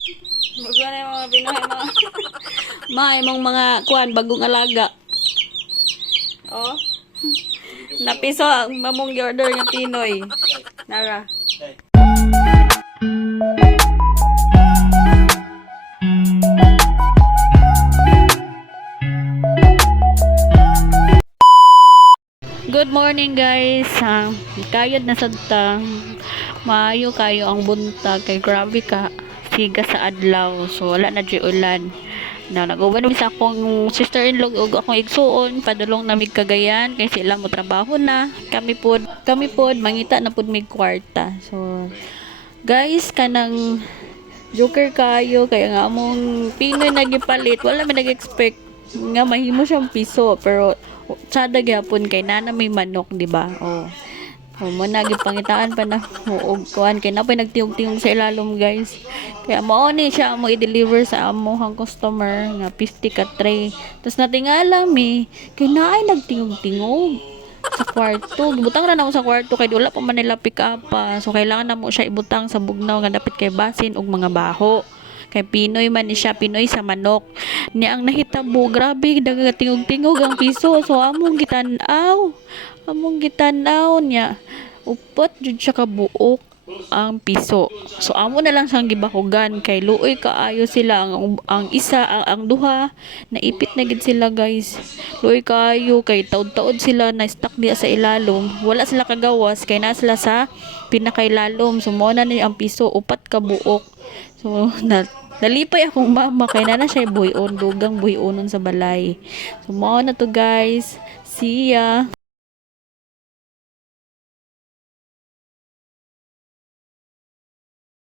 Bago na yung mga Pinoy mga imong mga kuan bagong alaga. Oh. Napiso ang mamong order nga Pinoy. Nara. Good morning guys. Kayod na sadta. Maayo kayo ang buntag kay grabe ka siga sa adlaw. So wala na di ulan. Na nag-uban sa akong sister-in-law ug akong igsuon padulong na mig Cagayan kay sila mo trabaho na. Kami pod mangita na pud mig kwarta. So guys kanang joker kayo kaya nga among Pinoy nagipalit wala man nag-expect nga mahimo siyang piso pero tsada gyapon kay nana may manok di ba oh mo na gipangitaan pa na og kuan kay napay nagtiyog-tiyog sa ilalom guys kaya mao ni siya mo i-deliver sa amohang customer nga 50 ka tray tapos natingala mi kay naay nagtingog-tingog sa kwarto gibutang ra na ako sa kwarto kay wala pa man nila pick up pa so kailangan na mo siya ibutang sa bugnaw nga dapit kay basin og mga baho kay Pinoy man ni siya Pinoy sa manok ni ang nahitabo grabe dagatingog-tingog ang piso so among gitanaw niya upot jud siya ka buok ang piso so amo na lang siyang gibahugan kay luoy kaayo sila ang isa ang duha naipit na gid sila guys luoy kaayo kay taud-taud sila na stuck diya sa ilalom wala sila kagawas kay na sila sa pinakailalom so mo na ni ang piso upat ka buok so nalipay akong mama kay na siya buhion dugang buhionon sa balay so mo na to guys see ya.